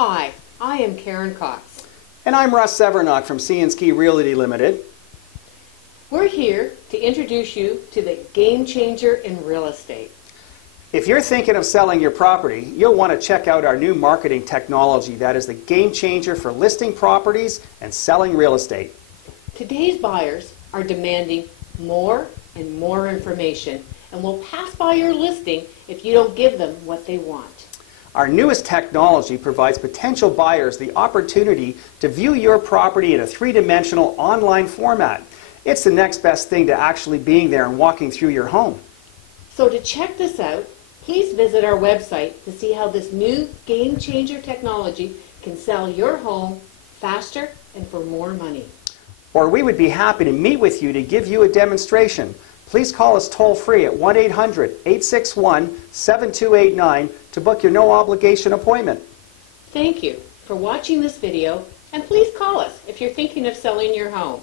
Hi, I am Karen Cox. And I'm Russ Severnock from C&Ski Realty Limited. We're here to introduce you to the game changer in real estate. If you're thinking of selling your property, you'll want to check out our new marketing technology that is the game changer for listing properties and selling real estate. Today's buyers are demanding more and more information and will pass by your listing if you don't give them what they want. Our newest technology provides potential buyers the opportunity to view your property in a three-dimensional online format. It's the next best thing to actually being there and walking through your home. So to check this out, please visit our website to see how this new game changer technology can sell your home faster and for more money. Or we would be happy to meet with you to give you a demonstration. Please call us toll-free at 1-800-861-7289 to book your no-obligation appointment. Thank you for watching this video, and please call us if you're thinking of selling your home.